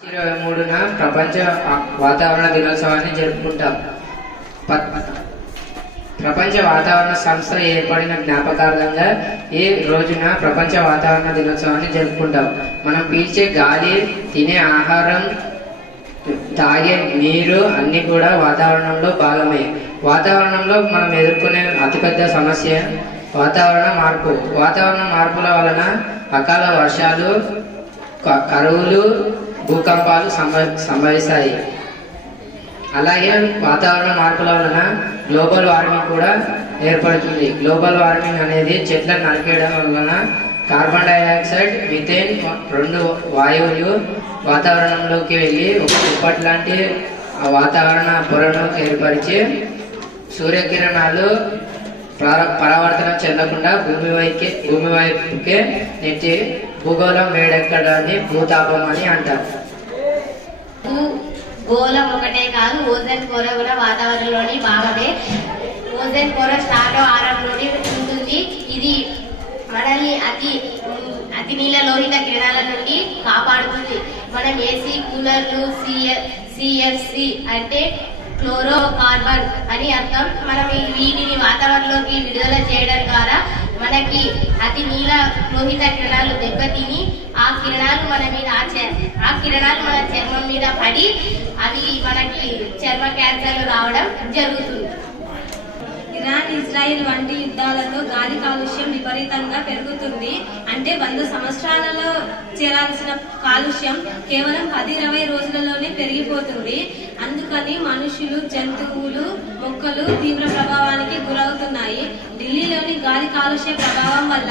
23న ప్రపంచ వాతావరణ దినోత్సవాన్ని జరుపుకుంటాం. ప్రపంచ వాతావరణ సంస్థ ఏర్పడిన జ్ఞాపకార్థంగా ఈ రోజున ప్రపంచ వాతావరణ దినోత్సవాన్ని జరుపుకుంటాం. మనం పీల్చే గాలి, తినే ఆహారం, తాగే నీరు అన్ని కూడా వాతావరణంలో భాగమే. వాతావరణంలో మనం ఎదుర్కొనే అతిపెద్ద సమస్య వాతావరణ మార్పు. వాతావరణ మార్పుల వలన అకాల వర్షాలు, కరువులు, భూకంపాలు సంభవిస్తాయి. అలాగే వాతావరణ మార్పుల వలన గ్లోబల్ వార్మింగ్ కూడా ఏర్పడుతుంది. గ్లోబల్ వార్మింగ్ అనేది చెట్లను నరికేయడం వలన కార్బన్ డైఆక్సైడ్, మిథేన్ రెండు వాయువులు వాతావరణంలోకి వెళ్ళి ఒక దుప్పటి లాంటి వాతావరణ పొరను ఏర్పరిచి సూర్యకిరణాలు పరావర్తనం చెందకుండా భూమి వైపుకే నెట్టి భూగోళం వేడెక్కడాన్ని భూతాపం అని అంటారు. గోళం ఒకటే కాదు, ఓజోన్ పొర కూడా వాతావరణంలోని భాగమే. ఓజోన్ పొర స్టార్లో ఆరంలోని ఉంటుంది. ఇది మనల్ని అతి నీల లోహిత కిరణాల నుండి కాపాడుతుంది. మనం ఏసీ, కూలర్లు, సిఎఫ్సి అంటే క్లోరో కార్బన్ అని అర్థం. మనం వీటిని వాతావరణంలోకి విడుదల చేయడం ద్వారా మనకి అతి నీల లోహిత కిరణాలు దెబ్బతిని ఆ కిరణాలు మన చర్మం మీద పడి అవి మనకి చర్మ క్యాన్సర్లు రావడం జరుగుతుంది. ఇరాన్, ఇజ్రాయిల్ వంటి యుద్ధాలతో గాలి కాలుష్యం విపరీతంగా పెరుగుతుంది. అంటే 100 సంవత్సరాలలో చేరాల్సిన కాలుష్యం కేవలం 10-20 రోజులలోనే పెరిగిపోతుంది. అందుకని మనుషులు, జంతువులు, మొక్కలు తీవ్ర ప్రభావానికి గురవుతున్నాయి. ఢిల్లీలోని గాలి కాలుష్య ప్రభావం వల్ల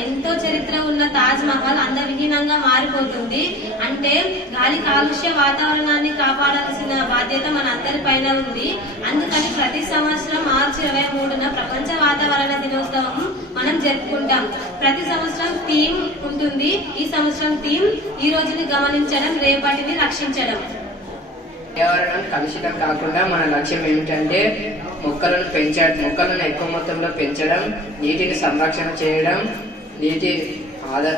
ఎంతో చరిత్ర ఉన్న తాజ్ మహల్ అందవిహీనంగా మారిపోతుంది. అంటే గాలి కాలుష్య వాతావరణాన్ని కాపాడాల్సిన బాధ్యత మన అందరి పైన ఉంది. అందుకని ప్రతి సంవత్సరం మార్చి 23న ప్రపంచ వాతావరణ దినోత్సవం మనం జరుపుకుంటాం. ప్రతి సంవత్సరం థీమ్ ఉంటుంది. ఈ సంవత్సరం థీమ్ ఈ రోజుని గమనించడం, రేపటిని రక్షించడం. పర్యావరణం కలుషితం కాకుండా మన లక్ష్యం ఏమిటంటే మొక్కలను ఎక్కువ మొత్తంలో పెంచడం, నీటిని సంరక్షణ చేయడం,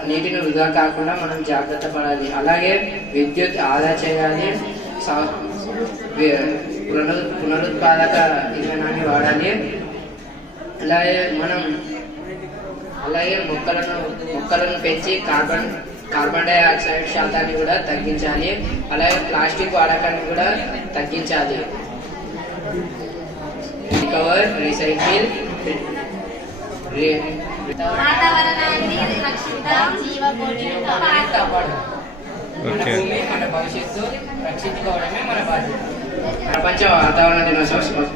నీటిని వృధా కాకుండా మనం జాగ్రత్త పడాలి. అలాగే విద్యుత్ ఆదా చేయాలి, పునరుత్పాదక ఇంధనాన్ని వాడాలి. అలాగే మొక్కలను పెంచి కార్బన్ డైఆక్సైడ్ శాతాన్ని కూడా తగ్గించాలి. అలాగే ప్లాస్టిక్ వాడకాన్ని కూడా తగ్గించాలి. రికవర్, రీసైకిల్, వాతావరణాన్ని రక్షిద్దాం, జీవకోటిని కాపాడుదాం. మన భవిష్యత్తు రక్షించుకోవడమే మన బాధ్యత. ప్రపంచ వాతావరణ దినోత్సవం